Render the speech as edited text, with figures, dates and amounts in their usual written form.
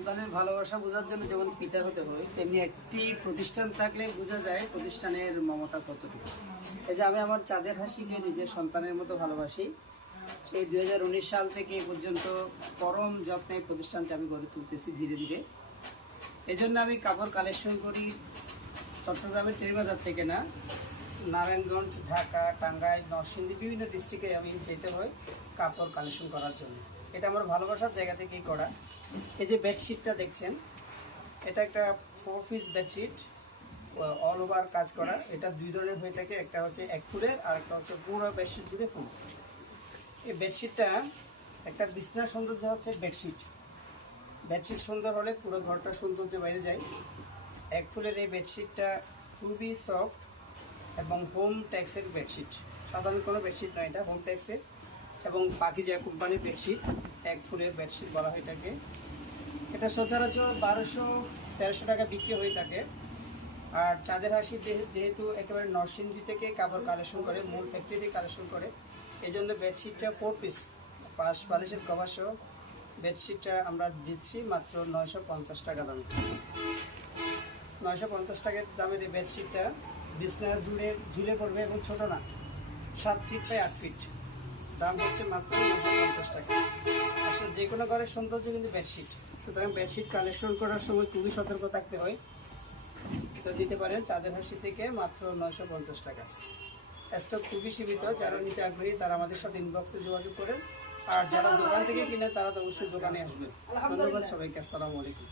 সন্তানের ভালোবাসা বোঝার জন্য যেমন পিতা হতে হয়, তেমনি একটি প্রতিষ্ঠান থাকলে বোঝা যায় প্রতিষ্ঠানের মমতা কতটুকু। এই যে আমি আমার চাঁদের হাসিকে নিজের সন্তানের মতো ভালোবাসি। সেই 2019 সাল থেকে এ পর্যন্ত পরম যত্নে প্রতিষ্ঠানটি আমি গড়ে তুলতেছি ধীরে ধীরে। এই জন্য আমি কাপড় কালেকশন করি চট্টগ্রামের টেরিবাজার থেকে না, নারায়ণগঞ্জ, ঢাকা, টাঙ্গাইল, নরসিংদী বিভিন্ন ডিস্ট্রিক্টে আমি যেতে হয় কাপড় কালেকশন করার জন্য। এটা আমার ভালোবাসার জায়গা থেকেই করা। এই যে বেডশিটটা দেখছেন, এটা একটা 4 পিস বেডশিট, অল ওভার কাজ করা। এটা দুই ধরনের হয়ে থাকে, একটা হচ্ছে 1 ফুটের আর একটা হচ্ছে পুরো বেডশিট জুড়ে ফুল। এই বেডশিটটা একটা বিছনার সৌন্দর্য হচ্ছে বেডশিট। বেডশিট সুন্দর হলে পুরো ঘরটা সৌন্দর্য বাইরে যায়। 1 ফুলের এই বেডশিটটা খুবই সফট এবং হোম ট্যাক্সের বেডশিট, সাধারণ কোনো বেডশিট নয়, এটা হোম ট্যাক্সের এবং পাকিজা কোম্পানির বেডশিট। 1 ফুলের বেডশিট বলা হয়ে থাকে। এটা সচরাচর 1200-1300 টাকা বিক্রি হয়ে থাকে। আর চাঁদের হাসি যেহেতু একেবারে নরসিংদী থেকে কাপড় কালেকশন করে, মূল ফ্যাক্টরি থেকে কালেকশন করে, এই জন্য বেডশিটটা 4 পিস বালিশের কভার সহ বেডশিটটা আমরা দিচ্ছি মাত্র 950 টাকা দামে। 950 টাকার দামের এই বেডশিটটা বিছনা ঝুলে পড়বে এবং ছোটো না, 7 ফিট বাই 8 ফিট। দাম হচ্ছে মাত্র 950 টাকা। আসলে যে কোনো ঘরের সৌন্দর্য কিন্তু বেডশিট, সুতরাং বেডশিট কালেকশন করার সময় খুবই সতর্ক থাকতে হয়। তো দিতে পারেন চাঁদের হাসি থেকে মাত্র 950 টাকা। স্টক খুবই সীমিত, যারা নিতে আগ্রহী তারা আমাদের সাথে ইনবক্সে যোগাযোগ করেন। আর যারা দোকান থেকে কিনে তারা তো অবশ্যই দোকানে আসবেন। ধন্যবাদ সবাইকে, আসসালামু আলাইকুম।